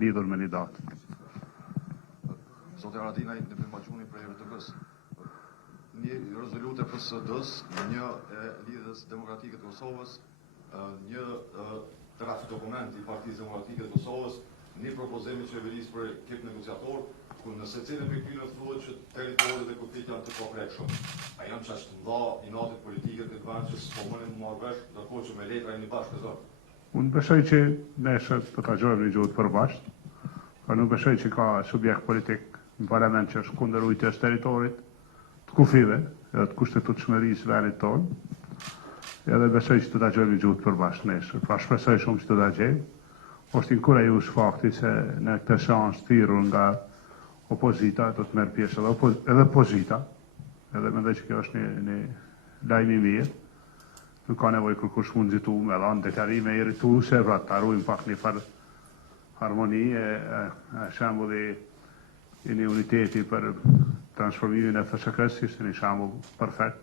lidhur me një datë. Zotë Haradinaj, në përmaquni për EVTB-s. Një rezolutë e PSD-s, një e lidhës demokratike të Kosovës, një draft dokument i Partisë Demokratike të Kosovës, një propozim i qeverisë për ekip negociator, ku nëse cilën për këtyre thuhet që territorit dhe kufit janë të paprekshëm. A janë çast të mdha i natit politike të vend që s'po mënin marrë vesh, ndërkohë që me letra jeni bashkë të zërë. Unë besoj që nesër të tagjojmë një gjuhët përbashkët, por nuk besoj që ka subjekt politik në parlament që është kundër ujtjes teritorit, të kufive, edhe të kushtetutshmërisë vendit tonë, edhe besoj që të tagjojmë një gjuhët përbashkët nesër. Pra shpresoj shumë që të tagjojmë. Është inkurajues fakti se në këtë seancë thirrur nga opozita do të merr pjesë edhe opozita, edhe mendoj që kjo është një lajm i mirë. Nuk ka nevojë kërkush mund nxitu me dhanë deklarime irrituese, pra të harrojmë pak një farë harmoni e shembulli i një uniteti për transformimin e FSK-s ishte një shembull perfekt.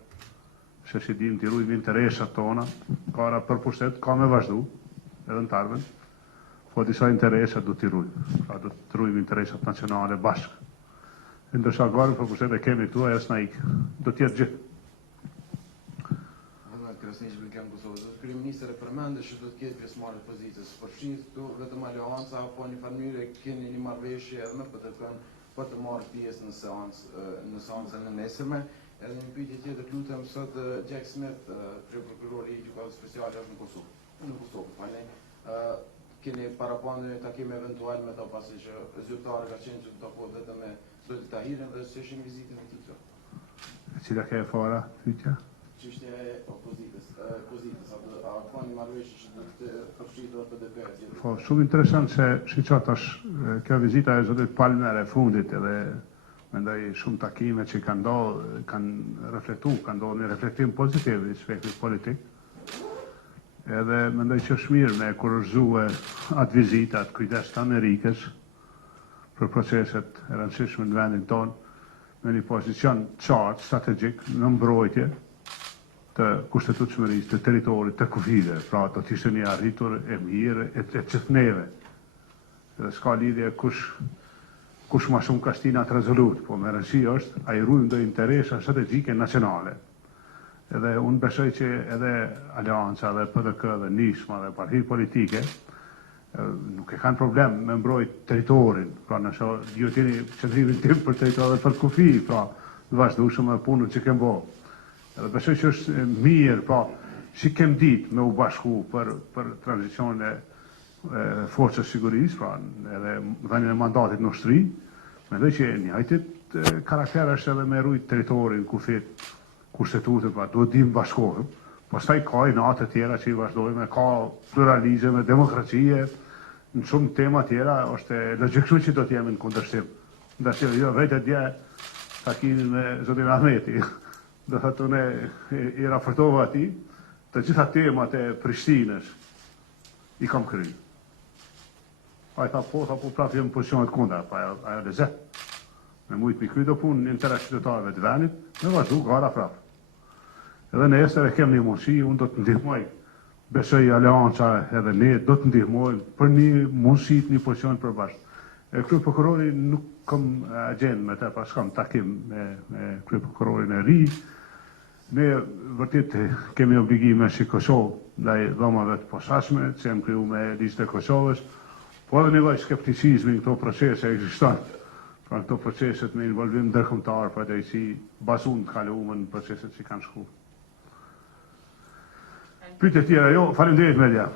Se si dim të rrujmë interesat tona, kara për pushtet ka me vazhdu, edhe në tarmen, po disa interesat do t'i rrujmë, pra do të rrujmë interesat nacionale bashkë. Ndërsa garën për pushtet e kemi këtu, ajo s'na ikë, do t'jetë gjithë. Kryeministri përmendë që do të ketë pjesëmarrje pozitës. Përfshihet këtu vetëm aleanca apo një farë mënyrë keni një marrëveshje edhe me PTK-n për të marrë pjesë në seancën e nesërme. Edhe një pyetje tjetër, lutem, sot Jack Smith, kryeprokurori i gjykatës speciale është në Kosovë. Keni paraplanur një takim eventual me ta pasi që zyrtarët ka qenë që të takohet vetëm me Zotin Tahirin dhe s'ishin vizitën e tij. Cila ka e fara pyetja? Çështja e opozitës, a ka një marrëveshje që do të përfshihet edhe PDP? Po, shumë interesant se shiqat është kjo vizita e zotit Palmer e fundit edhe mendoj shumë takime që kanë reflektu, kanë ndodhur një reflektim pozitiv i spektit politik. Edhe mendoj që është mirë me kurorëzue atë vizitë, atë kujdes të Amerikës për proceset e rëndësishme në vendin tonë me një pozicion qartë, strategjik, në mbrojtje të kushtetutshmërisë, të teritorit, të kufive, pra do të ishte një arritur e mirë e gjithë neve. Edhe s'ka lidhje kush ma shumë ka stinat rezolut, po me rëndësi është a i rrujmë do interesa strategjike nacionale. Edhe unë besoj që edhe Alianca dhe PDK dhe Nishma dhe partitë politike nuk e kanë problem me mbrojt teritorin, pra nëse ju tini qëndrimin tim për teritorin për kufi, pra vazhdueshëm e punën që kem bo. Edhe besoj që është mirë, pra që kem ditë me u bashku për tranzicionin e forcës sigurisë, pra edhe dhenin e mandatit në ushtri, mendoj që njëjtit karakter është edhe me rujt teritorin, kufit, kushtetutet, pra duhet dim bashkohëm, pastaj ka i natë tjera që i vazhdojme, ka pluralizme, demokracie, në shumë tema tjera, është logjikshme që do t'jemi në kundërshtim. Ndërsa jo vetë dje takimin me zotin Ahmeti, do thotë unë i raportova atij, të gjitha temat e Prishtinës i kam kryer. Ai tha po prapë jam në pozicionet kundra, pa ajo lezet. Me mujtë mi kry do punë në interes qytetarëve të vendit, me vazhdu gara prapë. Edhe nesër e kem një mundësi, unë do të ndihmoj, besoj Alianca edhe ne do të ndihmoj për një mundësi, një pozicion përbashkët. Kryeprokurori nuk kam agjen me te, pas kam takim me kryeprokurorin e ri. Ne vërtet kemi obligime si Kosovë ndaj dhomave të posaçme, që janë kriju me ligjin e Kosovës, po edhe nevoj skepticizmi në këto procese ekziston. Pra këto proceset me involvim ndërkombëtar, pra dhe si bazun të kaluar në proceset që kanë shku. Pyetje tjera, jo, faleminderit media.